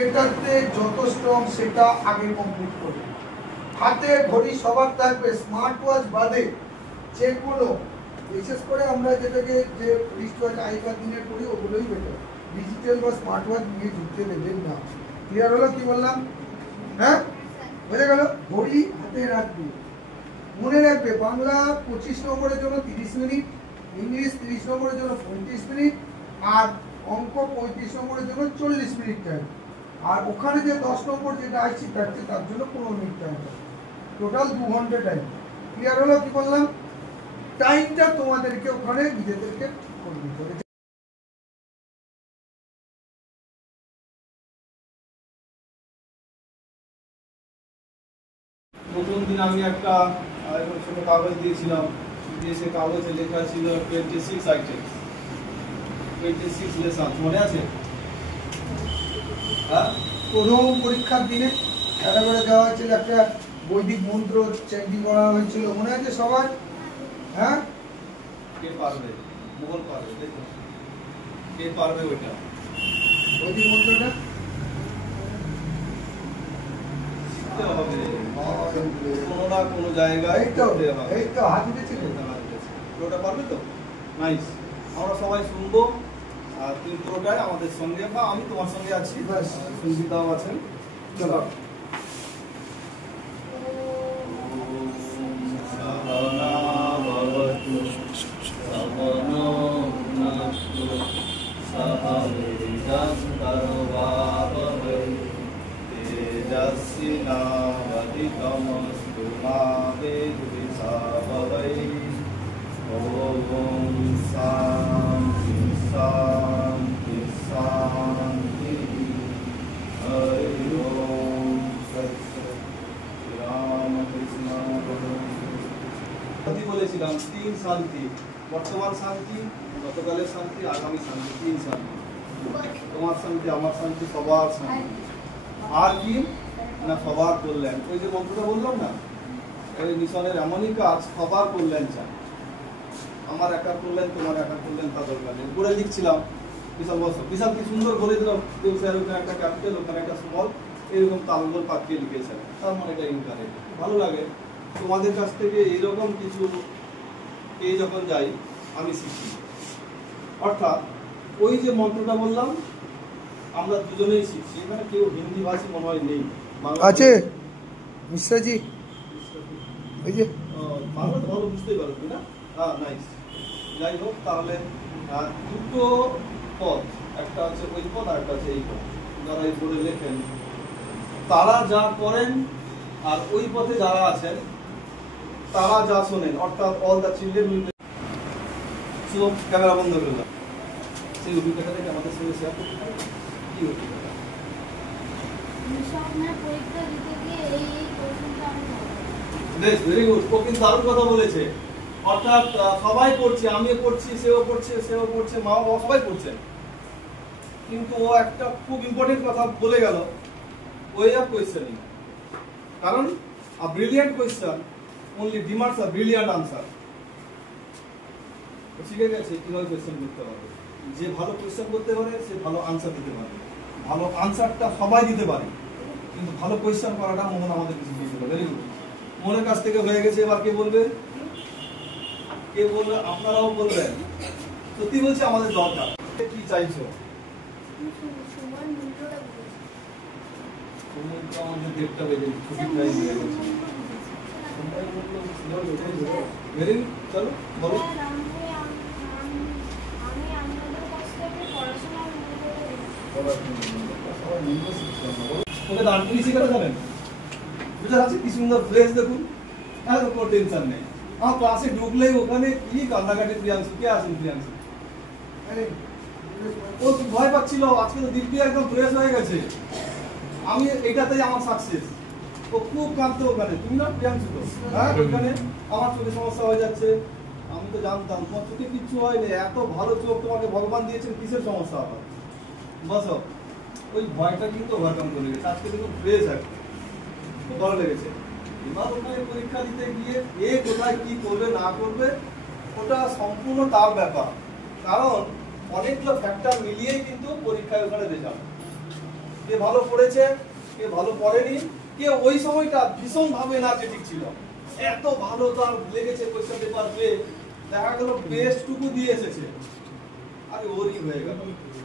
যেটাতে যত স্ট্রং সেটা আগে কমপ্লিট করবে। হাতে ঘড়ি সবার থাকবে, স্মার্ট ওয়াচ বাদে যেগুলো, বিশেষ করে আমরা যেটাকে যে রিস্ট ওয়াচ আগেকার দিনের করি ওগুলোই বেটার। ডিজিটাল বা স্মার্ট ওয়াচ নিয়ে ঢুকতে দেবেন না। ক্লিয়ার হলো কি বললাম? হ্যাঁ, বোঝা গেল? ঘড়ি হাতে রাখবে, মনে রাখবে বাংলা 25 নম্বরের জন্য 30 মিনিট, ইংলিশ 30 নম্বরের জন্য 35 মিনিট, আর অঙ্ক 35 নম্বরের জন্য 40 মিনিট টাইম, আর ওখানে যে 10 নম্বর যেটা আসছে থাকছে তার জন্য 15 মিনিট টাইম, টোটাল 2 ঘন্টা টাইম। ক্লিয়ার হলো কি বললাম? টাইমটা তোমাদেরকে ওখানে নিজেদেরকে ঠিক করে দিতে হবে। প্রথম দিন আমি একটা ছোট কাগজ দিয়েছিলাম, দিয়ে সে কাগজে লেখা ছিল 26 আইটেম, 26 লেসন, মনে আছে? হ্যাঁ, প্রথম পরীক্ষার দিনে একটা করে দেওয়া হয়েছিল, একটা বৈদিক মন্ত্র চ্যান্টিং করা হয়েছিল, মনে আছে সবার? হ্যাঁ, কে পারবে? মোগল পারবে, দেখো কে পারবে ওইটা বৈদিক মন্ত্রটা শিখতে হবে, কোনো না কোনো জায়গায় করতে হবে। এই তো হাত দিয়েছিল, ওটা পারবে তো? নাইস, আমরা সবাই শুনবো। আর তুমি পুরোটাই আমাদের সঙ্গে, বা আমি তোমার সঙ্গে আছি, সঙ্গীতাও আছেন। চলো। বলেছিলাম 3 শান্তি, বর্তমান শান্তি, গতকালের শান্তি, আগামী শান্তি, 3 শান্তি। তোমার শান্তি, আমার শান্তি, সবার শান্তি। আর কি না, সবার কল্যাণ। ওই যে মন্ত্রটা বললাম না, এই মিশনের এমনই কাজ, সবার কল্যাণ চায়। আমার একার কল্যাণ, তোমার একার কল্যাণ তা দরকার নেই। উপরে লিখছিলাম বিশাল বছর, বিশাল কি সুন্দর বলে দিলাম, কেউ স্যার ওখানে একটা ক্যাপিটাল, ওখানে একটা স্মল, এরকম তালগোল পাকিয়ে লিখেছেন। তার মানে এটা ইনকারেক্ট। ভালো লাগে তোমাদের কাছ থেকে এইরকম কিছু পেয়ে যখন যাই, আমি শিখি। অর্থাৎ ওই যে মন্ত্রটা বললাম, আমরা দুজনেই শিখছি। এখানে কেউ হিন্দি ভাষী মনে হয় নেই, আছে মিশ্রাজি, ওই যে বাংলা তো ভালো বুঝতেই পারো তুমি না? হ্যাঁ, নাইস। যাই হোক, তাহলে দুটো পদ, একটা হচ্ছে ওই পদ আর একটা হচ্ছে এই পদ। যারা এই বোর্ডে লেখেন তারা যা করেন, আর ওই পথে যারা আছেন তারা যা শোনেন, অর্থাৎ অল দ্য চিলড্রেন উইল। শুধু ক্যামেরা বন্ধ করে দাও। সেই অভিজ্ঞতা থেকে আমাদের সঙ্গে শেয়ার করতে পারো। কি অভিজ্ঞতা? বেশ, ভেরি গুড। ও কিন্তু দারুণ কথা বলেছে। অর্থাৎ সবাই পড়ছে, আমিও পড়ছি, সেও পড়ছে, সেও পড়ছে, মা বাবা সবাই পড়ছেন, কিন্তু ও একটা খুব ইম্পর্টেন্ট কথা বলে গেল, ওয়ে অফ কোয়েশ্চেনিং। কারণ a brilliant question only demands a brilliant answer। শিখে গেছে কিভাবে কোয়েশ্চেন করতে হবে। যে ভালো কোয়েশ্চেন করতে পারে সে ভালো আনসার দিতে পারে। ভালো আনসারটা সবাই দিতে পারে, কিন্তু ভালো কোয়েশ্চেন করাটা মোহন আমাদের কিছু দিয়েছিল। Very good. মনের কাছ থেকে হয়ে গেছে। এবার কে বলবে? কে বলবে? আপনারাও বলবেন। সত্যি বলছি, আমাদের দরকার। কি চাইছো? আমাদের 1:30 বেজে ছুটি টাইম হয়ে গেছে। ভেরি গুড, চলো বলো। ওকে দাঁড় পুলিশ শিখাতে যাবেন, বুঝতে পারছি? কি সুন্দর ফ্রেশ দেখুন, এত কোনো টেনশন নেই। আমার ক্লাসে ঢুকলেই ওখানে কি কান্নাকাটি, প্রিয়াংশু কে আছেন? প্রিয়াংশু ও ভয় পাচ্ছিল, আজকে তো দিব্যি একদম ফ্রেশ হয়ে গেছে। আমি এটাতেই আমার সাকসেস। ও খুব কাঁদতো ওখানে, তুমি না প্রিয়াংশু তো? হ্যাঁ, ওখানে আমার চোখে সমস্যা হয়ে যাচ্ছে। আমি তো জানতাম তোমার চোখে কিচ্ছু হয়নি, এত ভালো চোখ তোমাকে ভগবান দিয়েছেন, কিসের সমস্যা আবার? বসো। ওই ভয়টা কিন্তু ওভারকাম করে গেছে, আজকে কিন্তু ফ্রেশ একদম, খুব ভালো লেগেছে। এবার ওখানে পরীক্ষা দিতে গিয়ে এ কোথায় কি করবে না করবে ওটা সম্পূর্ণ তার ব্যাপার, কারণ অনেকগুলো ফ্যাক্টর মিলিয়েই কিন্তু পরীক্ষায় ওখানে রেজাল্ট। কে ভালো পড়েছে, কে ভালো পড়েনি, কে ওই সময়টা ভীষণভাবে এনার্জেটিক ছিল, এত ভালো তার লেগেছে কোয়েশ্চেন পেপার পেয়ে, দেখা গেল বেস্টটুকু দিয়ে এসেছে, আরে ওরই হয়ে গেল।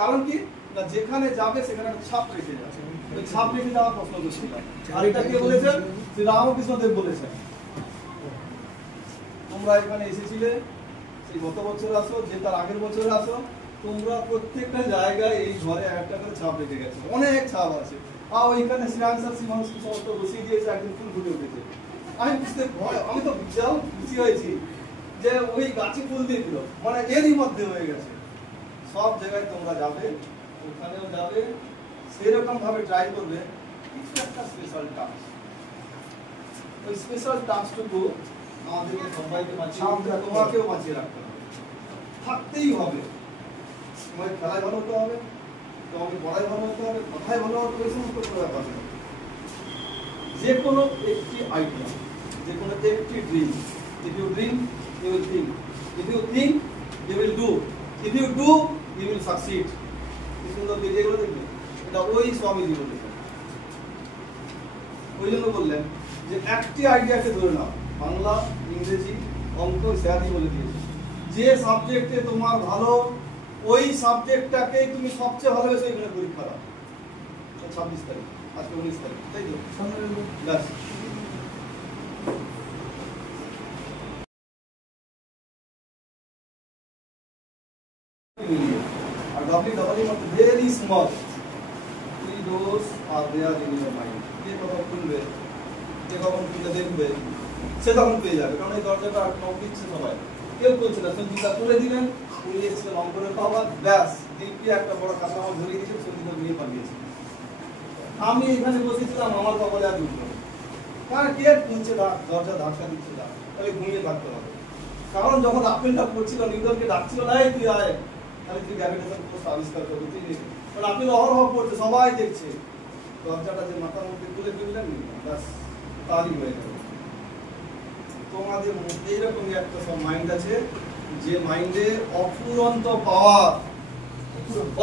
কারণ কি না, যেখানে যাবে সেখানে একটা ছাপ রেখে যাচ্ছে, ওই ছাপ রেখে যাওয়ার প্রশ্ন করছিলাম। আর এটা কে বলেছেন? শ্রী রামকৃষ্ণদেব বলেছেন। তোমরা এখানে এসেছিলে, সেই গত বছর আসো, যে তার আগের বছর আসো, তোমরা প্রত্যেকটা জায়গায় এই ঘরে একটা করে ছাপ রেখে গেছো, অনেক ছাপ আছে। আর ওইখানে শ্রীরাম স্যার শ্রীমানুষকে সমস্ত বসিয়ে দিয়েছে, একদিন ফুল ফুটে উঠেছে। আমি তো বিশাল খুশি হয়েছি যে ওই গাছে ফুল দিয়ে দিল, মানে এরই মধ্যে হয়ে গেছে। সব জায়গায় তোমরা যাবে, ওখানেও যাবে, সেরকম ভাবে ট্রাই করবে কিছু একটা স্পেশাল টাস্ক। ওই স্পেশাল টাস্কটুকু আমাদেরকে সবাইকে বাঁচিয়ে রাখতে হবে, তোমাকেও বাঁচিয়ে রাখতে হবে, থাকতেই হবে। তোমাকে খেলায় ভালো হতে হবে, তোমাকে পড়ায় ভালো হতে হবে, কথায় ভালো হতে হবে, এই সমস্ত কোনো ব্যাপার নেই। যে কোনো একটি আইডিয়া, যে কোনো একটি dream, if you dream you will think, if you think you will do, if you do you will succeed। কি সুন্দর যেগুলো দেখবে, এটা ওই স্বামীজি বলেছেন। ওই জন্য বললেন যে একটি আইডিয়াকে ধরে নাও, বাংলা, ইংরেজি, অঙ্ক, স্যারই বলে দিয়েছে, যে সাবজেক্টে তোমার ভালো ওই সাবজেক্টটাকেই তুমি সবচেয়ে ভালোবেসে এখানে পরীক্ষা দাও। 26 তারিখ, আজকে 19 তারিখ, তাই তো? ব্যাস। আর WW মত very small, three doors are there in your mind। কে কখন খুলবে, কে কখন খুলে দেখবে, সে তখন পেয়ে যাবে। কারণ এই দরজাটা নক দিচ্ছে সবাই, কেউ বলছে না। সঞ্জিতা তুলে দিলেন, উনি এসেছিলেন অঙ্কনের পাওয়া, ব্যাস দিব্যি একটা বড় কাঁচা আমার ধরিয়ে দিয়েছে, সঞ্জিতা নিয়ে পালিয়েছে। আমি এখানে বসেছিলাম, আমার কপালে আর উঠলো, কারণ কে খুলছে দরজা, ধাক্কা দিচ্ছে, তাহলে ঘুমিয়ে থাকতে হবে। কারণ যখন আপেলটা পড়ছিল, নিউটনকে ডাকছিল না, তুই আয়, তাহলে তুই গ্র্যাভিটেশন ফোর্স আবিষ্কার করবি, তুই কারণ আপেল অহরহ পড়ছে, সবাই দেখছে। দরজাটা যে মাথার মধ্যে খুলে ফেললেন, ব্যাস তারই হয়ে যাবে। তোমাদের মধ্যে এরকমই একটা সব মাইন্ড আছে, যে মাইন্ডে অফুরন্ত পাওয়ার,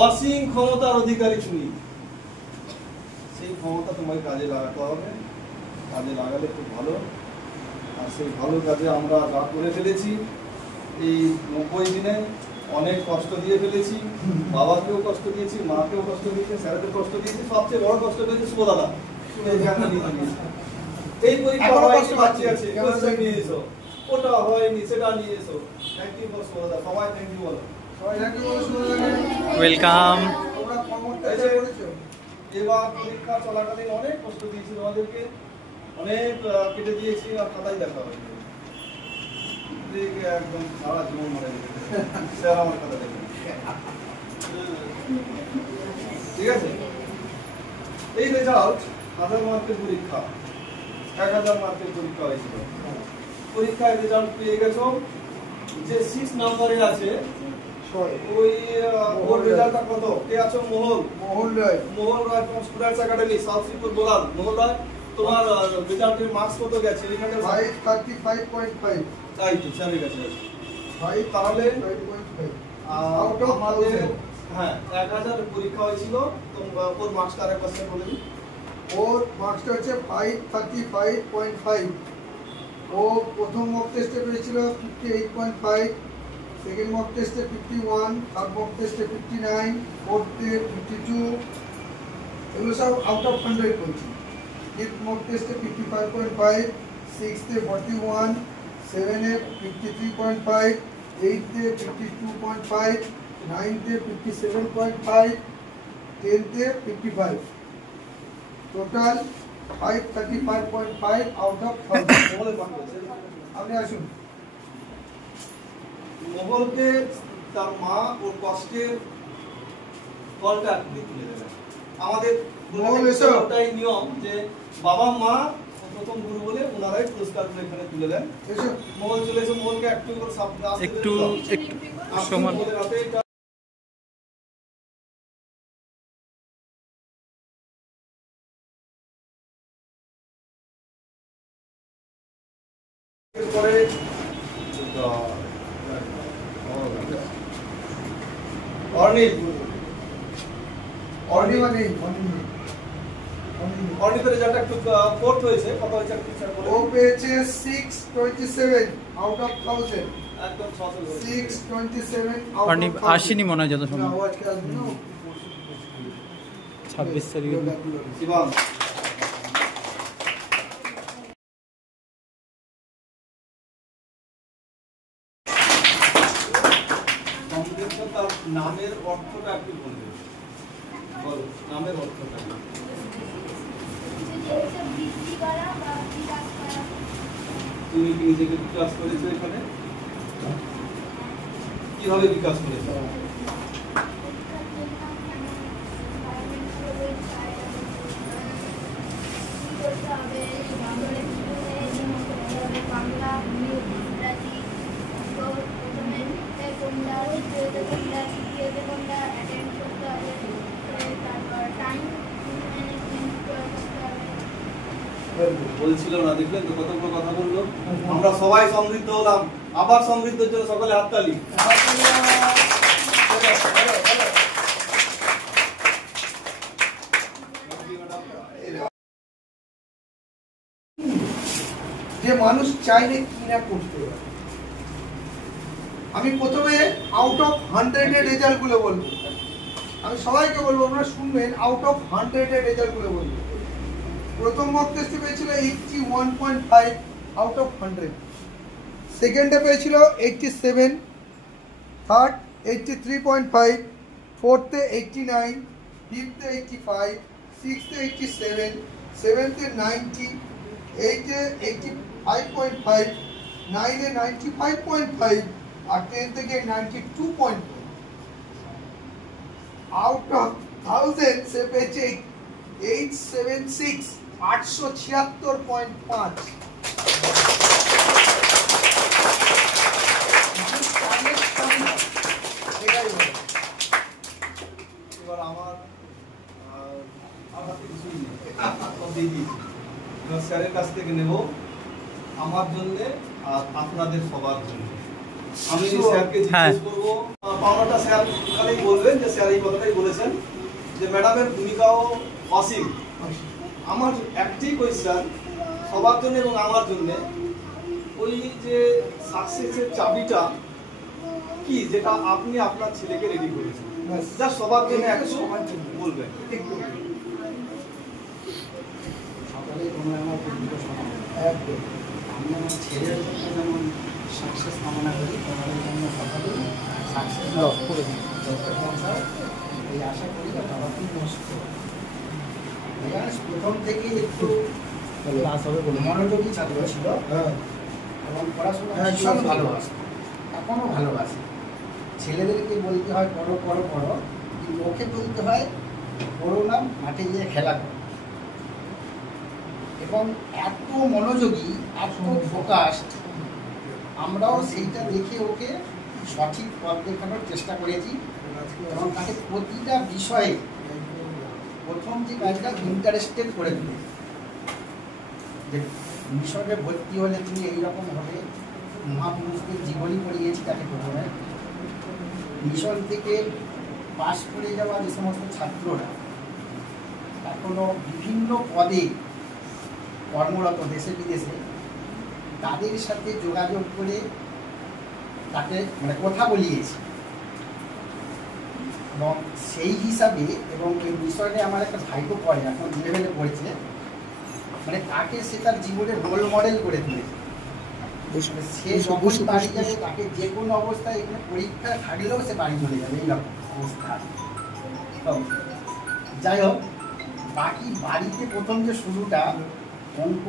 অসীম ক্ষমতার অধিকারী তুমি। সেই ক্ষমতা তোমাকে কাজে লাগাতে হবে, কাজে লাগালে খুব ভালো। আর সেই ভালো কাজে আমরা যা করে ফেলেছি এই 90 দিনে, অনেক কষ্ট দিয়ে ফেলেছি, বাবাকেও কষ্ট দিয়েছি, মাকেও কষ্ট দিয়েছি, স্যারকেও কষ্ট দিয়েছি, সবচেয়ে বড় কষ্ট পেয়েছি শুভদাদা। এই পরীক্ষা হয়নি, বাচ্চা আছে, নিয়ে এসো, ওটা হয়নি, সেটা নিয়ে এসো। থ্যাংক ইউ ফর শুভদাদা, সবাই থ্যাংক ইউ বলো। ওয়েলকাম। এবার পরীক্ষা চলাকালীন অনেক কষ্ট দিয়েছি তোমাদেরকে, অনেক কেটে দিয়েছি, আর খাতাই দেখা হয়নি, একদম সারা জীবন মনে রেখেছে স্যার আমার খাতা দেখে। ঠিক আছে, এই রেজাল্ট 1000 মার্কের পরীক্ষা, 1000 মার্কের পরীক্ষা হয়েছিল। পরীক্ষায় রেজাল্ট পেয়ে গেছো, যে 6 নম্বরে আছে ওই ওর রেজাল্টটা কত? কে আছো? Mohan Roy from students academy, south Sripur বলাল। মোহন রায়, তোমার রেজাল্টের মার্কস কত গেছে? এখানে 535.5। তাই তো স্যারের কাছে আছে 5 তাহলে 5.5 আউট অফ আমাদের। হ্যাঁ, 1000 পরীক্ষা হয়েছিল, তো ওর মার্কসটা আরেকবার স্যার বলে দিন। ওর মার্কসটা হচ্ছে 535.5। ও প্রথম মক টেস্টে পেয়েছিল 58.5, সেকেন্ড মক টেস্টে 51, থার্ড মক টেস্টে 59, ফোর্থে 52, এগুলো সব আউট অফ 100 বলছি। ফিফথ মক টেস্টে 55.5, সিক্সথে 41, সেভেনে 53.5, এইটথে 52.5, নাইনথে 57.5, 10th 55, টোটাল 535.5 আউট অফ 1000। আপনি আসুন। মোগলকে তার মা ওর কষ্টের ফলটা তুলে দেবে। আমাদের ওটাই নিয়ম যে বাবা মা প্রথম গুরু বলে ওনারাই পুরস্কার এখানে তুলে দেন। মোগল চলে এসে মোগলকে একটু একটু সমান পরে অর্ণিমা নেই, অর্ণিতের রেজাল্টটা একটু ফোর্থ হয়েছে, কত হয়েছে একটু স্যার বলে ও পেয়েছে 627 আউট অফ 1000। একদম 600 হয়েছে। 627 আউট অর্ণিপ অফ 1000। আসেনি মনে হয় যত না, সময় ও আজকে আসবে না, ও 26 তারিখে শিবম সংক্ষিপ্ত তার নামের অর্থটা একটু বলবে, বলো নামের অর্থটা কি? তুমি কি নিজেকে বিকাশ করেছো এখানে? কিভাবে বিকাশ করেছো? বলছিল না, দেখলেন তো কতগুলো কথা বললো। আমরা সবাই সমৃদ্ধ হলাম, আবার সমৃদ্ধের জন্য সকালে হাততালি। যে মানুষ চাইলে কি না করতে পারে। আমি প্রথমে আউট অফ 100 এর রেজাল্ট গুলো বলবো, আমি সবাইকে বলবো আপনারা শুনবেন, আউট অফ 100 এর রেজাল্ট গুলো বলবো। প্রথম মক টেস্টে পেয়েছিল 81.5 আউট অফ 100, সেকেন্ডে পেয়েছিল 87, থার্ড 83.5, ফোর্থে 89, ফিফথে 85, সিক্সথে 87, সেভেন্থে 90, এইটে 85.5, নাইনে 95.5 আর 10 থেকে 92.5। আউট অফ 1000 সে পেয়েছে 876, 876.5। এবার আমার হাতে কিছুই নেই, সব দিয়ে দিয়েছি। এবার স্যারের কাছ থেকে নেব আমার জন্য আর আপনাদের সবার জন্য। আমি স্যারকে জিজ্ঞেস করবো, পাওনাটা স্যার খালি বলবেন যে স্যার এই কথাটাই বলেছেন যে ম্যাডামের ভূমিকাও অসীম। আমার একটি কোয়েশ্চেন সবার জন্য এবং আমার জন্য, ওই যে সাকসেসের চাবিটা কি যেটা আপনি আপনার ছেলেকে রেডি করেছেন, যা সবার জন্য একটু বলবেন। সকালে তোমরা আমার পরিচিত সকাল আমি আমার ছেলের জন্য যেমন সাকসেস কামনা করি, তোমাদের জন্য সকালে সাকসেস করে দিই। এই আশা করি বাবা খুব নষ্ট প্রথম থেকে একটু ক্লাস হবে বলে মনোযোগী ছাত্র ছিল এবং পড়াশোনা ভীষণ ভালোবাসে, এখনও ভালোবাসে। ছেলেদেরকে বলতে হয় পড়ো পড়ো পড়ো, কিন্তু ওকে বলতে হয় পড়ো না, মাঠে গিয়ে খেলা করো। এবং এত মনোযোগী, এত ফোকাসড, আমরাও সেইটা দেখে ওকে সঠিক পথ দেখানোর চেষ্টা করেছি এবং তাকে প্রতিটা বিষয়ে প্রথম যে কাজটা ইন্টারেস্টেড করে দিলে, যে মিশনে ভর্তি হলে তুমি এইরকম হবে। মহাপুরুষদের জীবনী পড়িয়েছি তাকে প্রথমে। মিশন থেকে পাশ করে যাওয়া যে সমস্ত ছাত্ররা এখনো বিভিন্ন পদে কর্মরত দেশে বিদেশে, তাদের সাথে যোগাযোগ করে তাকে কথা বলিয়েছি। এবং সেই হিসাবে এবং এই মিশনে আমার একটা ভাইকে পড়ে, এখন লেভেলে পড়েছে, তাকে সে তার জীবনের রোল মডেল করে তুলেছে। সে যখন বাড়ি যাবে তাকে যে কোনো অবস্থায় এখানে পরীক্ষা থাকলেও সে বাড়ি চলে যাবে, এইরকম অবস্থা। যাই হোক, বাকি বাড়িতে প্রথম যে শুরুটা অঙ্ক,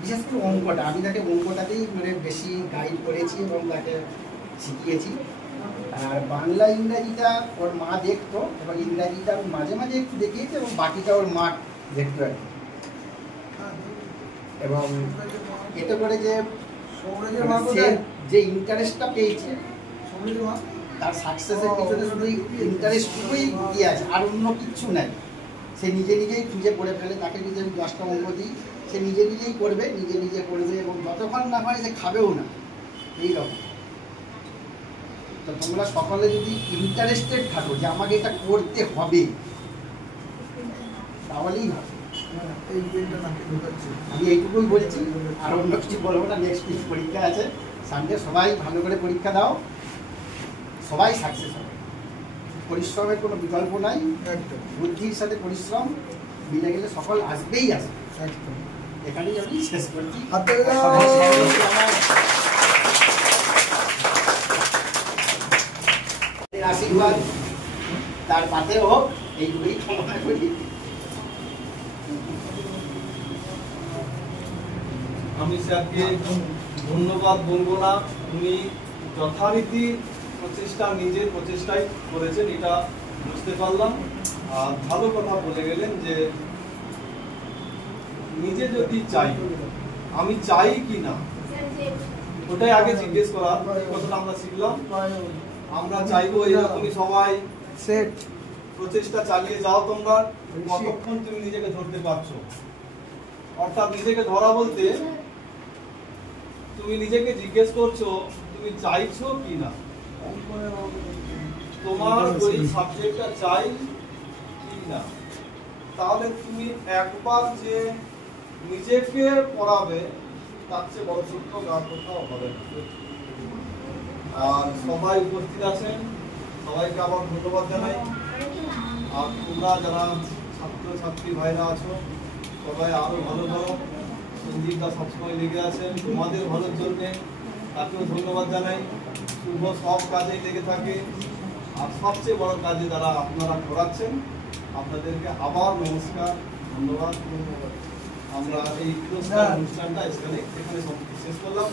বিশেষ করে অঙ্কটা, আমি তাকে অঙ্কটাতেই বেশি গাইড করেছি এবং তাকে শিখিয়েছি। আর বাংলা ইংরাজিটা ওর মা দেখতো এবং ইংরাজিটা আমি মাঝে মাঝে একটু দেখিয়েছি এবং বাকিটা ওর মা দেখতো আর কি। এবং এতে করে যে ইন্টারেস্টটা পেয়েছে তার সাকসেসের পিছনে শুধু ইন্টারেস্টটুকুই দিয়ে আছে, আর অন্য কিচ্ছু নাই। সে নিজে নিজেই খুঁজে পড়ে ফেলে। তাকে যদি আমি 10টা অঙ্ক দিই, সে নিজে নিজেই করবে, নিজে নিজে করবে এবং যতক্ষণ না হয় সে খাবেও না, এইরকম। তো তোমরা সকলে যদি ইন্টারেস্টেড থাকো যে আমাকে এটা করতে হবে, তাহলেই হবে। এই পেনটা নাকি ঢোকাচ্ছে। আমি এইটুকুই বলেছি, আর অন্য কিছু বলবো না। নেক্সট পরীক্ষা আছে সামনে, সবাই ভালো করে পরীক্ষা দাও, সবাই সাকসেস হবে। পরিশ্রমের কোনো বিকল্প নাই, একদম বুদ্ধির সাথে পরিশ্রম মিলে গেলে সফল আসবেই আসবে। একদম। এখানেই আমি শেষ করছি। হাতে দাও। সবাই আমার আশীর্বাদ তার পাতে হোক, এইটুকুই কামনা করি। আমি স্যারকে ধন্যবাদ বলবো না, উনি যথারীতি প্রচেষ্টা নিজের প্রচেষ্টাই করেছেন, এটা বুঝতে পারলাম। আর ভালো কথা বলে গেলেন যে নিজে যদি চাই, আমি চাই কি না ওটাই আগে জিজ্ঞেস করার, এই কথাটা আমরা শিখলাম। আমরা চাইবো এরকমই সবাই সেট। প্রচেষ্টা চালিয়ে যাও। তোমরা কতক্ষণ তুমি নিজেকে ধরতে পারছো, অর্থাৎ নিজেকে ধরা বলতে তুমি নিজেকে জিজ্ঞেস করছো তুমি চাইছো কি না, তোমার ওই সাবজেক্টটা চাই কি না। তাহলে তুমি একবার যে নিজেকে পড়াবে তার চেয়ে বড় শিক্ষক আর কোথাও হবে না। আর সবাই উপস্থিত আছেন, সবাইকে আবার ধন্যবাদ জানাই। আর তোমরা যারা ছাত্র ছাত্রী ভাইরা আছো সবাই আরো ভালো ভালো, সঞ্জীবদা সবসময় লেগে আছেন তোমাদের ভালোর জন্যে, তাকেও ধন্যবাদ জানাই। শুভ সব কাজে লেগে থাকে, আর সবচেয়ে বড় কাজে যারা আপনারা করাচ্ছেন আপনাদেরকে আবার নমস্কার, ধন্যবাদ। আমরা এই পুরস্কার অনুষ্ঠানটা এখানে শেষ করলাম।